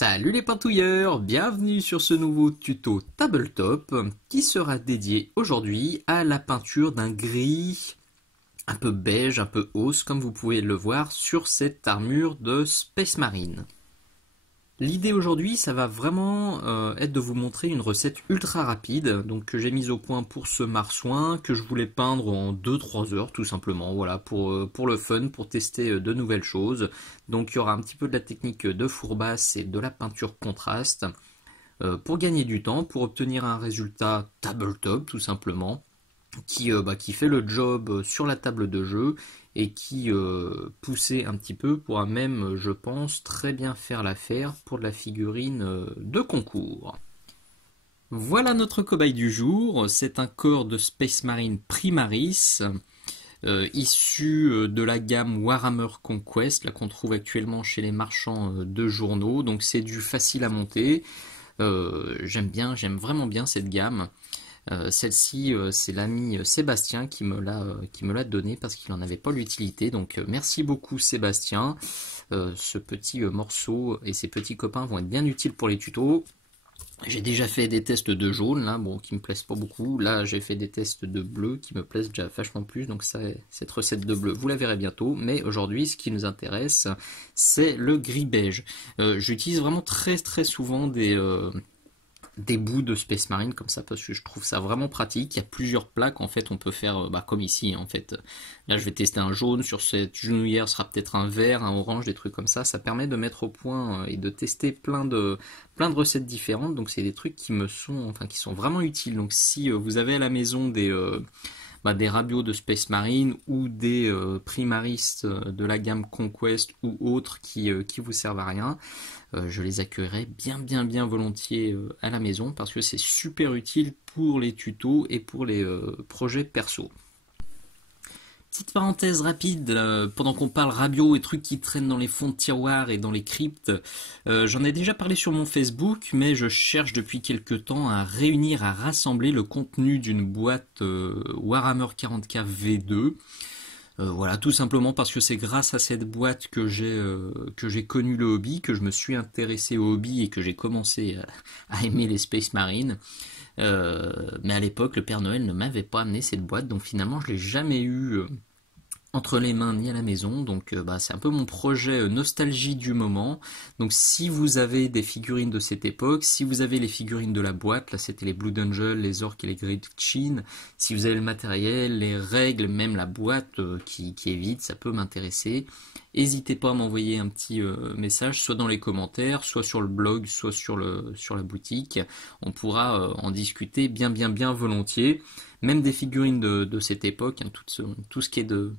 Salut les pintouilleurs, bienvenue sur ce nouveau tuto tabletop qui sera dédié aujourd'hui à la peinture d'un gris un peu beige, un peu hausse comme vous pouvez le voir sur cette armure de Space Marine. L'idée aujourd'hui, ça va vraiment être de vous montrer une recette ultra rapide, donc que j'ai mise au point pour ce marsouin, que je voulais peindre en 2-3 heures tout simplement, voilà, pour le fun, pour tester de nouvelles choses. Donc il y aura un petit peu de la technique de fourbasse et de la peinture contraste, pour gagner du temps, pour obtenir un résultat tabletop tout simplement, qui fait le job sur la table de jeu et qui, poussé un petit peu, pourra même, je pense, très bien faire l'affaire pour de la figurine de concours. Voilà notre cobaye du jour, c'est un corps de Space Marine Primaris, issu de la gamme Warhammer Conquest, là qu'on trouve actuellement chez les marchands de journaux, donc c'est du facile à monter. J'aime vraiment bien cette gamme. Celle-ci, c'est l'ami Sébastien qui me l'a donné parce qu'il n'en avait pas l'utilité. Donc merci beaucoup Sébastien. Ce petit morceau et ses petits copains vont être bien utiles pour les tutos. J'ai déjà fait des tests de jaune là, bon, qui me plaisent pas beaucoup. Là, j'ai fait des tests de bleu qui me plaisent déjà vachement plus. Donc cette recette de bleu, vous la verrez bientôt. Mais aujourd'hui, ce qui nous intéresse, c'est le gris beige. J'utilise vraiment très souvent des bouts de Space Marine comme ça parce que je trouve ça vraiment pratique. Il y a plusieurs plaques en fait, on peut faire comme ici en fait. Là je vais tester un jaune, sur cette genouillère sera peut-être un vert, un orange, des trucs comme ça. Ça permet de mettre au point et de tester plein de recettes différentes. Donc c'est des trucs qui sont vraiment utiles. Donc si vous avez à la maison des Rabios de Space Marine ou des Primaris de la gamme Conquest ou autres qui vous servent à rien, je les accueillerai bien volontiers à la maison parce que c'est super utile pour les tutos et pour les projets perso. Petite parenthèse rapide, pendant qu'on parle Rabio et trucs qui traînent dans les fonds de tiroirs et dans les cryptes, j'en ai déjà parlé sur mon Facebook, mais je cherche depuis quelques temps à rassembler le contenu d'une boîte Warhammer 40k V2. Voilà, tout simplement parce que c'est grâce à cette boîte que j'ai connu le hobby, que je me suis intéressé au hobby et que j'ai commencé à aimer les Space Marines. Mais à l'époque, le Père Noël ne m'avait pas amené cette boîte, donc finalement je l'ai jamais eu entre les mains ni à la maison, donc c'est un peu mon projet nostalgie du moment. Donc si vous avez des figurines de cette époque, si vous avez les figurines de la boîte, là c'était les Blue Angel, les orques et les Gretchin, si vous avez le matériel, les règles, même la boîte qui est vide, ça peut m'intéresser. N'hésitez pas à m'envoyer un petit message, soit dans les commentaires, soit sur le blog, soit sur la boutique. On pourra en discuter bien volontiers. Même des figurines de cette époque, hein, tout ce qui est de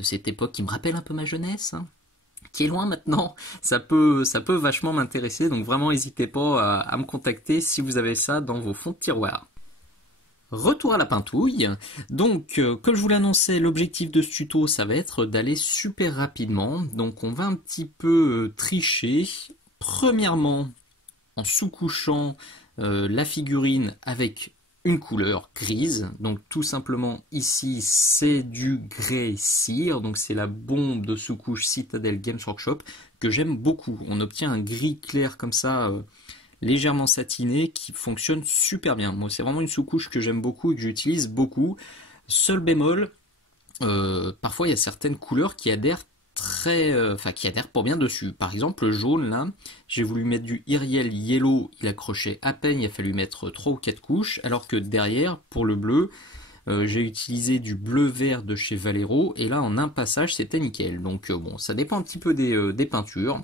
cette époque qui me rappelle un peu ma jeunesse, hein, qui est loin maintenant, ça peut vachement m'intéresser, donc vraiment n'hésitez pas à me contacter si vous avez ça dans vos fonds de tiroir. Retour à la pintouille. Donc, comme je vous l'annonçais, l'objectif de ce tuto, ça va être d'aller super rapidement. Donc, on va un petit peu tricher. Premièrement, en sous-couchant la figurine avec une couleur grise. Donc, tout simplement, ici, c'est du Grey Seer. Donc, c'est la bombe de sous-couche Citadel Games Workshop que j'aime beaucoup. On obtient un gris clair comme ça, légèrement satiné, qui fonctionne super bien. Moi, c'est vraiment une sous-couche que j'aime beaucoup et que j'utilise beaucoup. Seul bémol, parfois il y a certaines couleurs qui adhèrent qui adhèrent pas bien dessus. Par exemple, le jaune là, j'ai voulu mettre du Iriel Yellow, il accrochait à peine, il a fallu mettre 3 ou 4 couches, alors que derrière, pour le bleu, j'ai utilisé du bleu-vert de chez Valero, et là en un passage c'était nickel. Donc bon, ça dépend un petit peu des peintures.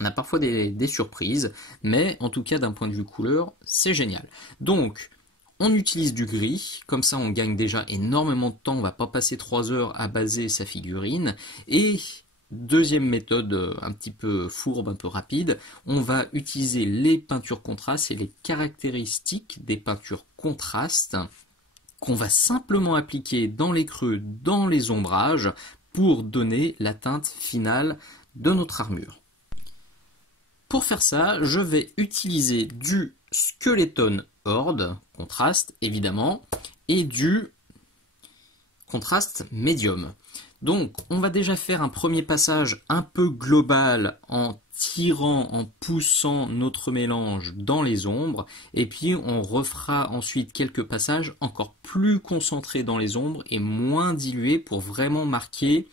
On a parfois des surprises, mais en tout cas d'un point de vue couleur, c'est génial. Donc, on utilise du gris, comme ça on gagne déjà énormément de temps, on ne va pas passer 3 heures à baser sa figurine. Et deuxième méthode un petit peu fourbe, un peu rapide, on va utiliser les peintures contrastes et les caractéristiques des peintures contrastes qu'on va simplement appliquer dans les creux, dans les ombrages, pour donner la teinte finale de notre armure. Pour faire ça, je vais utiliser du Skeleton Horde, contraste évidemment, et du contraste médium. Donc, on va déjà faire un premier passage un peu global en tirant, en poussant notre mélange dans les ombres, et puis on refera ensuite quelques passages encore plus concentrés dans les ombres et moins dilués pour vraiment marquer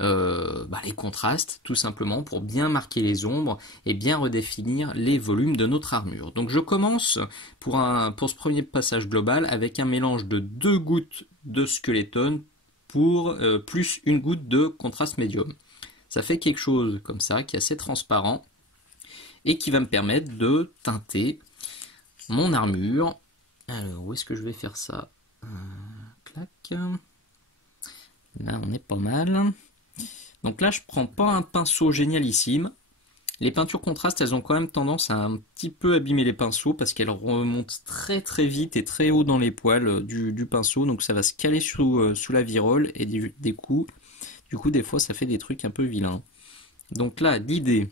les contrastes, tout simplement, pour bien marquer les ombres et bien redéfinir les volumes de notre armure. Donc je commence pour ce premier passage global avec un mélange de 2 gouttes de Skeleton pour plus une goutte de contraste médium. Ça fait quelque chose comme ça, qui est assez transparent et qui va me permettre de teinter mon armure. Alors, où est-ce que je vais faire ça? Clac. Là, on est pas mal. Donc là, je prends pas un pinceau génialissime. Les peintures contrastes, elles ont quand même tendance à un petit peu abîmer les pinceaux parce qu'elles remontent très très vite et très haut dans les poils du pinceau. Donc ça va se caler sous la virole et du coup, des fois, ça fait des trucs un peu vilains. Donc là, l'idée,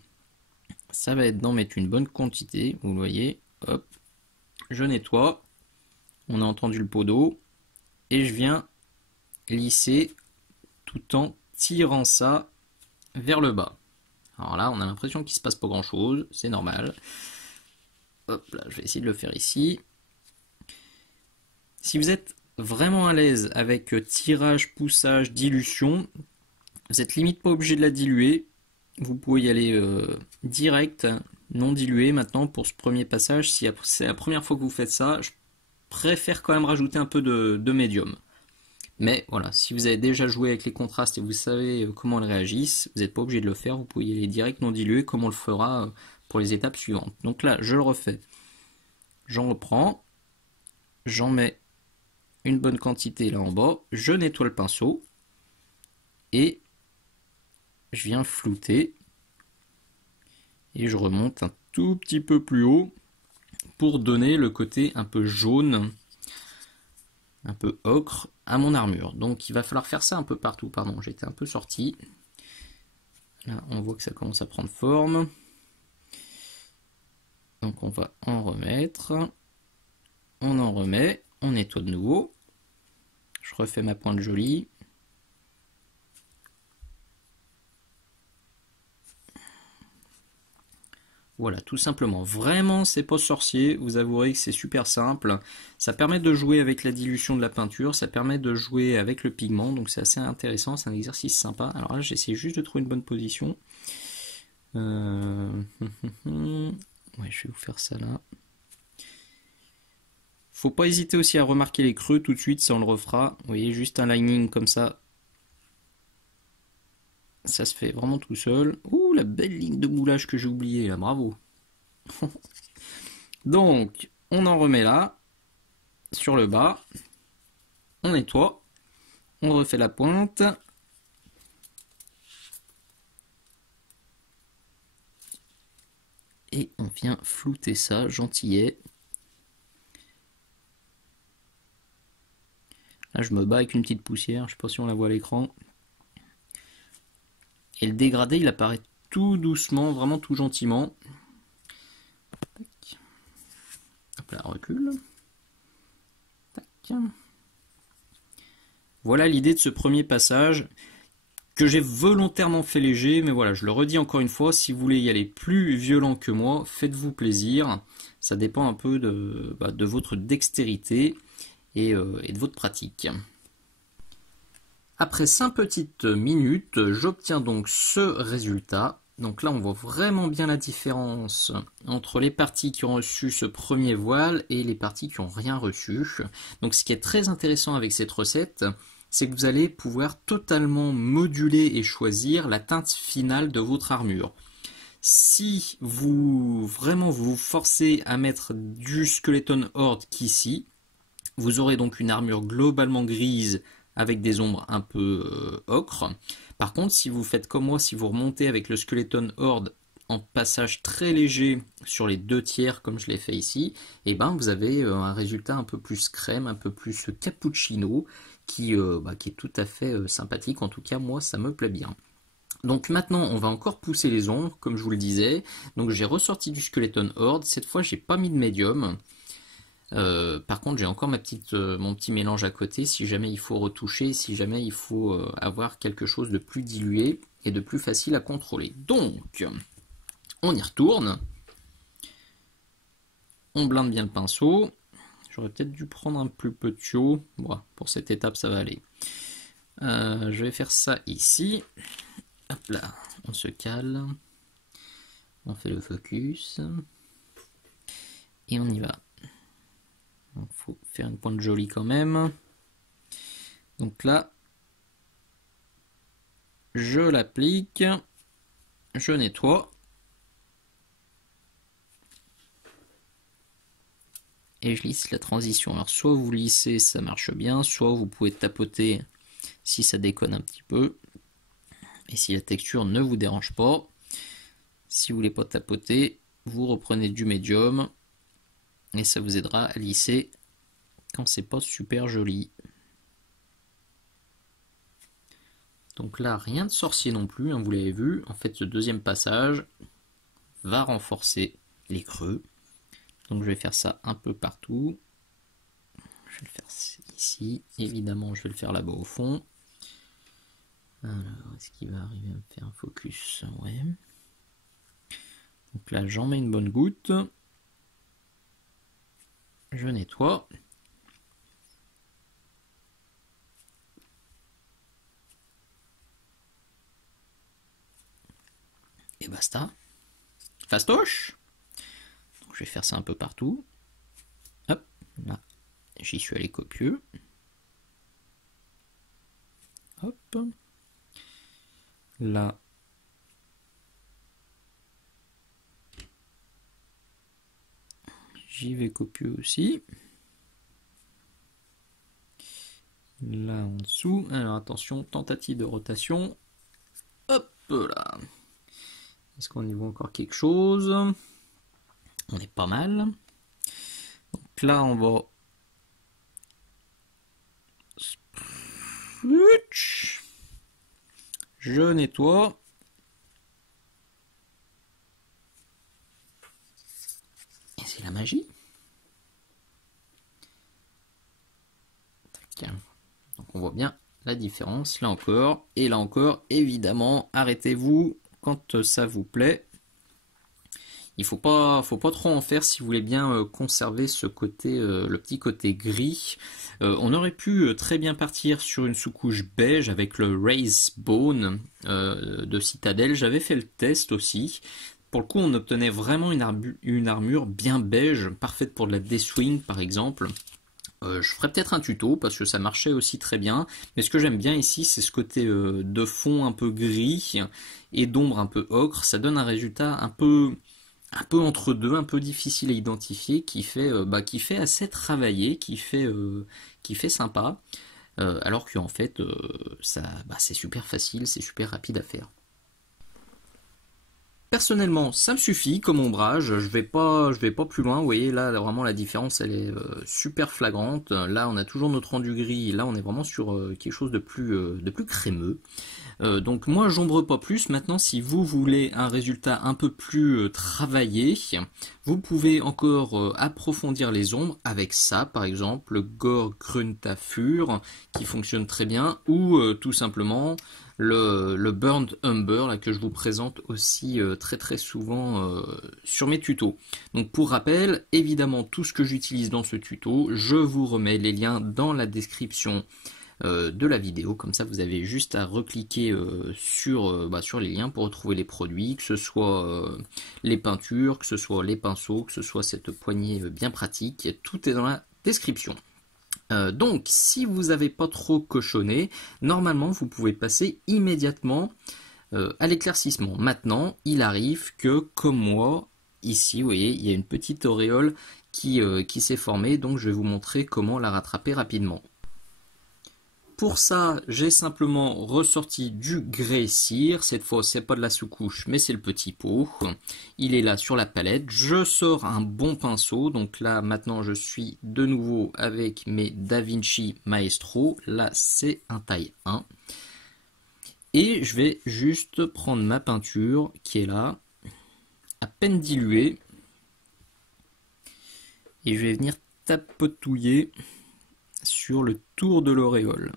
ça va être d'en mettre une bonne quantité. Vous le voyez, hop, je nettoie. On a entendu le pot d'eau. Et je viens lisser tout en tirant ça vers le bas. Alors là, on a l'impression qu'il se passe pas grand chose, c'est normal. Hop là, je vais essayer de le faire ici. Si vous êtes vraiment à l'aise avec tirage, poussage, dilution, vous êtes limite pas obligé de la diluer. Vous pouvez y aller direct, non dilué. Maintenant, pour ce premier passage, si c'est la première fois que vous faites ça, je préfère quand même rajouter un peu de médium. Mais voilà, si vous avez déjà joué avec les contrastes et vous savez comment elles réagissent, vous n'êtes pas obligé de le faire, vous pouvez y aller direct non dilué comme on le fera pour les étapes suivantes. Donc là, je le refais. J'en reprends, j'en mets une bonne quantité là en bas, je nettoie le pinceau et je viens flouter et je remonte un tout petit peu plus haut pour donner le côté un peu jaune, un peu ocre à mon armure. Donc il va falloir faire ça un peu partout. Pardon, j'étais un peu sorti. Là, on voit que ça commence à prendre forme. Donc on va en remettre. On en remet. On nettoie de nouveau. Je refais ma pointe jolie. Voilà, tout simplement. Vraiment, c'est pas sorcier. Vous avouerez que c'est super simple. Ça permet de jouer avec la dilution de la peinture. Ça permet de jouer avec le pigment. Donc c'est assez intéressant. C'est un exercice sympa. Alors là, j'essaie juste de trouver une bonne position. Ouais, je vais vous faire ça là. Faut pas hésiter aussi à remarquer les creux tout de suite. Ça, on le refera. Vous voyez, juste un lining comme ça. Ça se fait vraiment tout seul. Ouh, la belle ligne de moulage que j'ai oubliée là, bravo. Donc, on en remet là, sur le bas. On nettoie. On refait la pointe. Et on vient flouter ça, gentillet. Là, je me bats avec une petite poussière. Je sais pas si on la voit à l'écran. Et le dégradé, il apparaît tout doucement, vraiment tout gentiment. Hop là, recule. Tac. Voilà l'idée de ce premier passage que j'ai volontairement fait léger, mais voilà, je le redis encore une fois, si vous voulez y aller plus violent que moi, faites-vous plaisir. Ça dépend un peu de votre dextérité et de votre pratique. Après 5 petites minutes, j'obtiens donc ce résultat. Donc là, on voit vraiment bien la différence entre les parties qui ont reçu ce premier voile et les parties qui n'ont rien reçu. Donc ce qui est très intéressant avec cette recette, c'est que vous allez pouvoir totalement moduler et choisir la teinte finale de votre armure. Si vous vous forcez à mettre du Skeleton Horde qu'ici, vous aurez donc une armure globalement grise avec des ombres un peu ocre. Par contre, si vous faites comme moi, si vous remontez avec le Skeleton Horde en passage très léger sur les 2 tiers comme je l'ai fait ici, et ben vous avez un résultat un peu plus crème, un peu plus cappuccino qui est tout à fait sympathique. En tout cas, moi, ça me plaît bien. Donc maintenant, on va encore pousser les ombres, comme je vous le disais. Donc j'ai ressorti du Skeleton Horde. Cette fois, j'ai pas mis de médium. Par contre, j'ai encore mon petit mélange à côté si jamais il faut retoucher, si jamais il faut avoir quelque chose de plus dilué et de plus facile à contrôler. Donc, on y retourne. On blinde bien le pinceau. J'aurais peut-être dû prendre un plus petit tuyau. Bon, pour cette étape, ça va aller. Je vais faire ça ici. Hop là, on se cale. On fait le focus. Et on y va. Il faut faire une pointe jolie quand même. Donc là, je l'applique. Je nettoie. Et je lisse la transition. Alors soit vous lissez, ça marche bien, soit vous pouvez tapoter si ça déconne un petit peu. Et si la texture ne vous dérange pas, si vous voulez pas tapoter, vous reprenez du médium et ça vous aidera à lisser quand c'est pas super joli. Donc là, rien de sorcier non plus, hein, vous l'avez vu. En fait, ce deuxième passage va renforcer les creux. Donc je vais faire ça un peu partout. Je vais le faire ici. Évidemment, je vais le faire là-bas au fond. Alors, est-ce qu'il va arriver à me faire un focus? Ouais. Donc là, j'en mets une bonne goutte. Je nettoie. Et basta. Fastoche. Donc, je vais faire ça un peu partout. Hop, là, j'y suis allé copieux. Hop. Là. J'y vais copieux aussi. Là en dessous. Alors attention, tentative de rotation. Hop là. Est-ce qu'on y voit encore quelque chose? On est pas mal. Donc là on va... Je nettoie. Et c'est la magie. Donc on voit bien la différence là encore. Et là encore, évidemment, arrêtez-vous quand ça vous plaît. Il faut pas trop en faire si vous voulez bien conserver ce côté, le petit côté gris. On aurait pu très bien partir sur une sous-couche beige avec le Race Bone de Citadel. J'avais fait le test aussi. Pour le coup, on obtenait vraiment une armure bien beige, parfaite pour de la Deathwing par exemple. Je ferai peut-être un tuto parce que ça marchait aussi très bien. Mais ce que j'aime bien ici, c'est ce côté de fond un peu gris et d'ombre un peu ocre. Ça donne un résultat un peu entre deux, un peu difficile à identifier, qui fait assez travaillé, qui fait sympa. Alors qu'en fait, c'est super facile, c'est super rapide à faire. Personnellement, ça me suffit comme ombrage, je vais pas plus loin, vous voyez là vraiment la différence elle est super flagrante. Là on a toujours notre rendu gris, là on est vraiment sur quelque chose de plus crémeux. Donc moi j'ombre pas plus. Maintenant si vous voulez un résultat un peu plus travaillé, vous pouvez encore approfondir les ombres avec ça par exemple, le Gore Gruntafur qui fonctionne très bien, ou tout simplement le Burned Umber là, que je vous présente aussi très souvent sur mes tutos. Donc pour rappel, évidemment tout ce que j'utilise dans ce tuto, je vous remets les liens dans la description de la vidéo, comme ça vous avez juste à recliquer sur les liens pour retrouver les produits, que ce soit les peintures, que ce soit les pinceaux, que ce soit cette poignée bien pratique, tout est dans la description. Donc si vous n'avez pas trop cochonné, normalement vous pouvez passer immédiatement à l'éclaircissement. Maintenant il arrive que comme moi, ici vous voyez il y a une petite auréole qui s'est formée, donc je vais vous montrer comment la rattraper rapidement. Pour ça, j'ai simplement ressorti du grès cire. Cette fois, c'est pas de la sous-couche, mais c'est le petit pot. Il est là sur la palette. Je sors un bon pinceau. Donc là, maintenant, je suis de nouveau avec mes Da Vinci Maestro. Là, c'est un taille 1. Et je vais juste prendre ma peinture qui est là, à peine diluée. Et je vais venir tapotouiller sur le tour de l'auréole.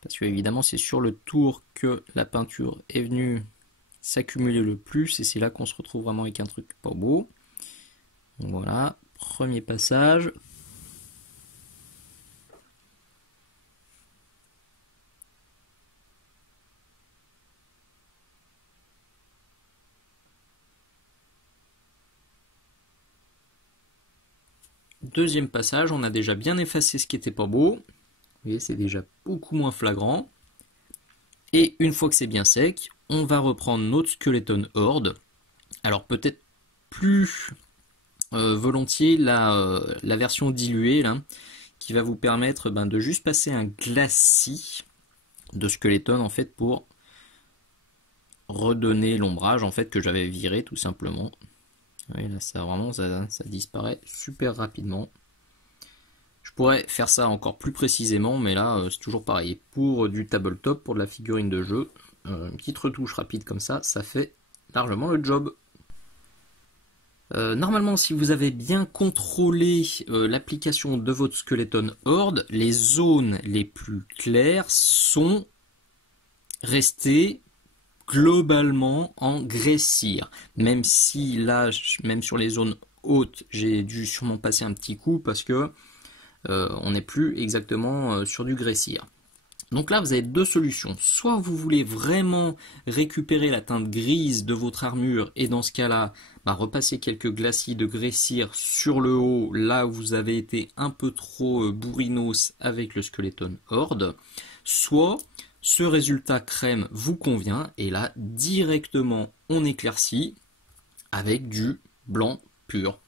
Parce que évidemment c'est sur le tour que la peinture est venue s'accumuler le plus et c'est là qu'on se retrouve vraiment avec un truc pas beau. Donc voilà, premier passage. Deuxième passage, on a déjà bien effacé ce qui était pas beau. Vous voyez, c'est déjà beaucoup moins flagrant. Et une fois que c'est bien sec, on va reprendre notre Skeleton Horde. Alors peut-être plus volontiers la version diluée là, qui va vous permettre de juste passer un glacis de Skeleton en fait pour redonner l'ombrage en fait que j'avais viré tout simplement. Oui, là ça vraiment ça disparaît super rapidement. Je pourrais faire ça encore plus précisément, mais là c'est toujours pareil. Pour du tabletop, pour de la figurine de jeu, une petite retouche rapide comme ça fait largement le job. Normalement, si vous avez bien contrôlé l'application de votre Skeleton Horde, les zones les plus claires sont restées globalement en grès cire. Même si là, même sur les zones hautes, j'ai dû sûrement passer un petit coup parce que on n'est plus exactement sur du grès cire. Donc là, vous avez deux solutions. Soit vous voulez vraiment récupérer la teinte grise de votre armure et dans ce cas-là, repasser quelques glacis de grès cire sur le haut, là où vous avez été un peu trop bourrinos avec le Skeleton Horde. Soit ce résultat crème vous convient et là, directement, on éclaircit avec du blanc pur.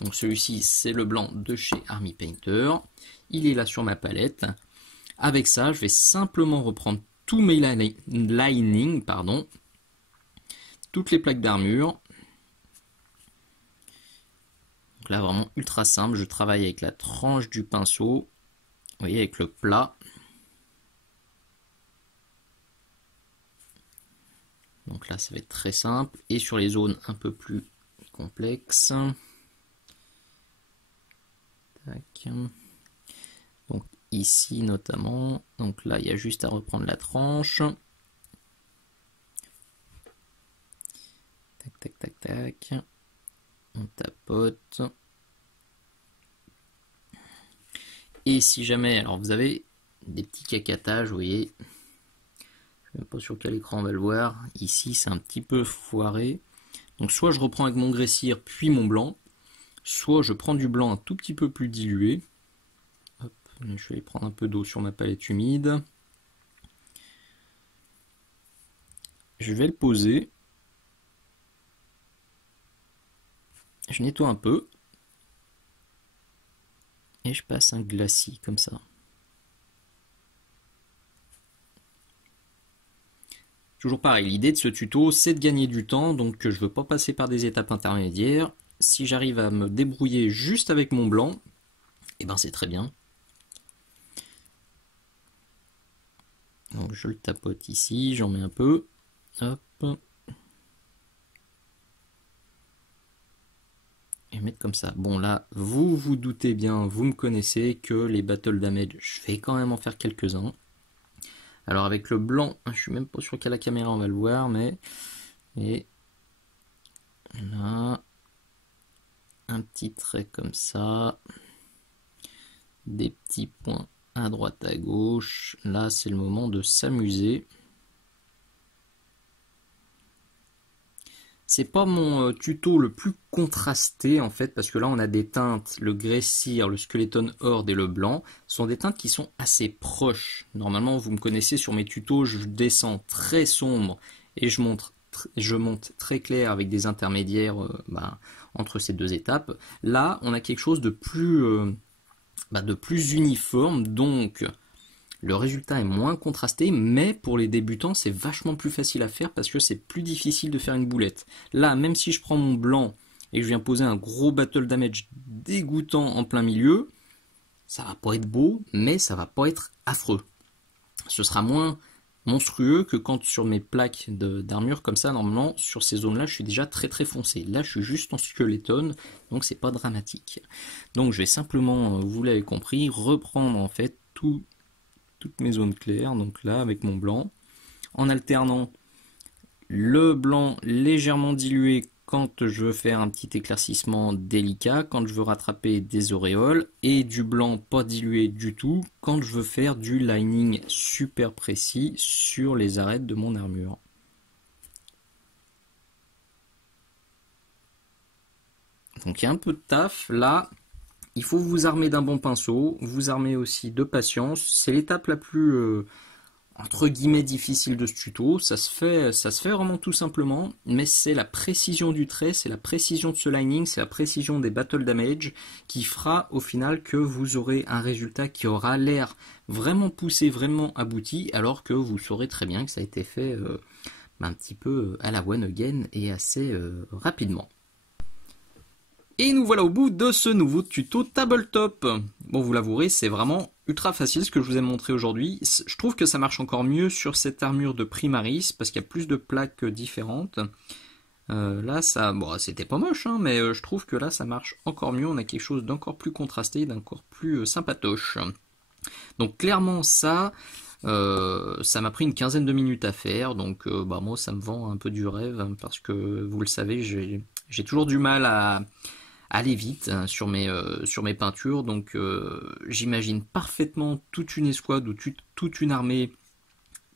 Donc celui-ci, c'est le blanc de chez Army Painter. Il est là sur ma palette. Avec ça, je vais simplement reprendre tous mes linings, toutes les plaques d'armure. Donc là, vraiment ultra simple. Je travaille avec la tranche du pinceau. Vous voyez, avec le plat. Donc là, ça va être très simple. Et sur les zones un peu plus complexes. Tac. Donc ici notamment, donc là il y a juste à reprendre la tranche. Tac tac tac tac. On tapote. Et si jamais, alors vous avez des petits cacatages, vous voyez, je ne sais même pas sur quel écran on va le voir. Ici c'est un petit peu foiré. Donc soit je reprends avec mon grès cire puis mon blanc, soit je prends du blanc un tout petit peu plus dilué. Hop, je vais prendre un peu d'eau sur ma palette humide. Je vais le poser. Je nettoie un peu. Et je passe un glacis comme ça. Toujours pareil, l'idée de ce tuto, c'est de gagner du temps, donc je ne veux pas passer par des étapes intermédiaires. Si j'arrive à me débrouiller juste avec mon blanc, et ben c'est très bien. Donc je le tapote ici, j'en mets un peu. Hop. Et mettre comme ça. Bon là, vous vous doutez bien, vous me connaissez, que les battle damage, je vais quand même en faire quelques-uns. Alors avec le blanc, je suis même pas sûr qu'à la caméra on va le voir, mais... Et là, un petit trait comme ça. Des petits points à droite à gauche. Là c'est le moment de s'amuser. C'est pas mon tuto le plus contrasté en fait, parce que là on a des teintes, le grès cire, le Skeleton Horde et le blanc, sont des teintes qui sont assez proches. Normalement vous me connaissez sur mes tutos, je descends très sombre et je monte très clair avec des intermédiaires entre ces deux étapes. Là on a quelque chose de plus uniforme, donc le résultat est moins contrasté, mais pour les débutants, c'est vachement plus facile à faire parce que c'est plus difficile de faire une boulette. Là, même si je prends mon blanc et que je viens poser un gros battle damage dégoûtant en plein milieu, ça va pas être beau, mais ça va pas être affreux. Ce sera moins monstrueux que quand sur mes plaques d'armure comme ça, normalement, sur ces zones-là, je suis déjà très très foncé. Là, je suis juste en squeletton, donc c'est pas dramatique. Donc je vais simplement, vous l'avez compris, reprendre en fait toutes mes zones claires, donc là avec mon blanc, en alternant le blanc légèrement dilué quand je veux faire un petit éclaircissement délicat, quand je veux rattraper des auréoles, et du blanc pas dilué du tout quand je veux faire du lining super précis sur les arêtes de mon armure. Donc il y a un peu de taf là. Il faut vous armer d'un bon pinceau, vous armer aussi de patience. C'est l'étape la plus entre guillemets difficile de ce tuto. Ça se fait vraiment tout simplement, mais c'est la précision du trait, c'est la précision de ce lining, c'est la précision des battle damage qui fera au final que vous aurez un résultat qui aura l'air vraiment poussé, vraiment abouti, alors que vous saurez très bien que ça a été fait un petit peu à la one again et assez rapidement. Et nous voilà au bout de ce nouveau tuto tabletop. Bon, vous l'avouerez, c'est vraiment ultra facile ce que je vous ai montré aujourd'hui. Je trouve que ça marche encore mieux sur cette armure de Primaris parce qu'il y a plus de plaques différentes. Là, ça, bon, c'était pas moche, hein, mais je trouve que là, ça marche encore mieux. On a quelque chose d'encore plus contrasté, d'encore plus sympatoche. Donc clairement, ça m'a pris une quinzaine de minutes à faire. Donc, moi, ça me vend un peu du rêve hein, parce que vous le savez, j'ai toujours du mal à aller vite hein, sur mes peintures, donc j'imagine parfaitement toute une escouade ou toute une armée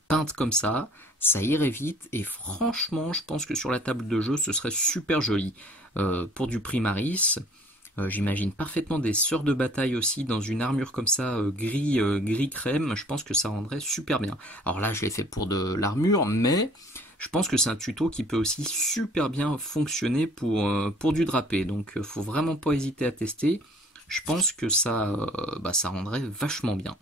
peinte comme ça irait vite, et franchement je pense que sur la table de jeu ce serait super joli. Pour du Primaris, j'imagine parfaitement des sœurs de bataille aussi dans une armure comme ça gris crème, je pense que ça rendrait super bien. Alors là je l'ai fait pour de l'armure, mais je pense que c'est un tuto qui peut aussi super bien fonctionner pour du drapé. Donc faut vraiment pas hésiter à tester. Je pense que ça rendrait vachement bien.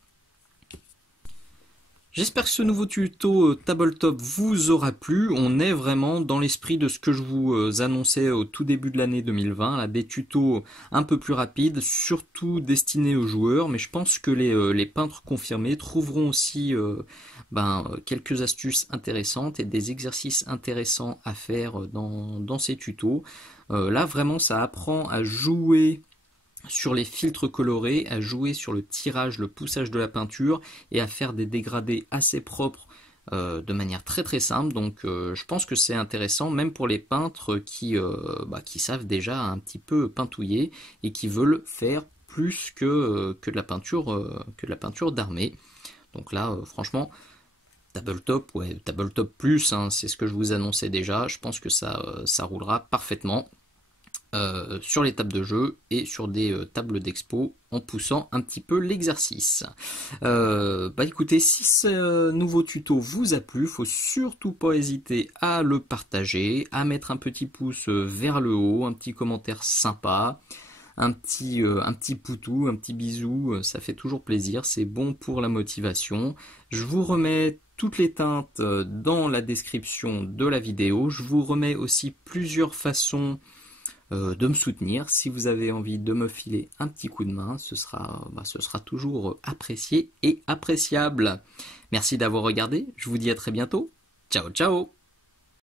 J'espère que ce nouveau tuto tabletop vous aura plu. On est vraiment dans l'esprit de ce que je vous annonçais au tout début de l'année 2020. Là, des tutos un peu plus rapides, surtout destinés aux joueurs. Mais je pense que les peintres confirmés trouveront aussi quelques astuces intéressantes et des exercices intéressants à faire dans ces tutos. Là, vraiment, ça apprend à jouer sur les filtres colorés, à jouer sur le tirage, le poussage de la peinture et à faire des dégradés assez propres de manière très très simple. Donc je pense que c'est intéressant même pour les peintres qui savent déjà un petit peu peintouiller et qui veulent faire plus que de la peinture d'armée. Donc là franchement tabletop, tabletop plus, hein, c'est ce que je vous annonçais déjà. Je pense que ça roulera parfaitement. Sur les tables de jeu et sur des tables d'expo en poussant un petit peu l'exercice. Écoutez, si ce nouveau tuto vous a plu, faut surtout pas hésiter à le partager, à mettre un petit pouce vers le haut, un petit commentaire sympa, un petit poutou, un petit bisou, ça fait toujours plaisir, c'est bon pour la motivation. Je vous remets toutes les teintes dans la description de la vidéo, je vous remets aussi plusieurs façons de me soutenir. Si vous avez envie de me filer un petit coup de main, ce sera toujours apprécié et appréciable. Merci d'avoir regardé, je vous dis à très bientôt. Ciao ciao.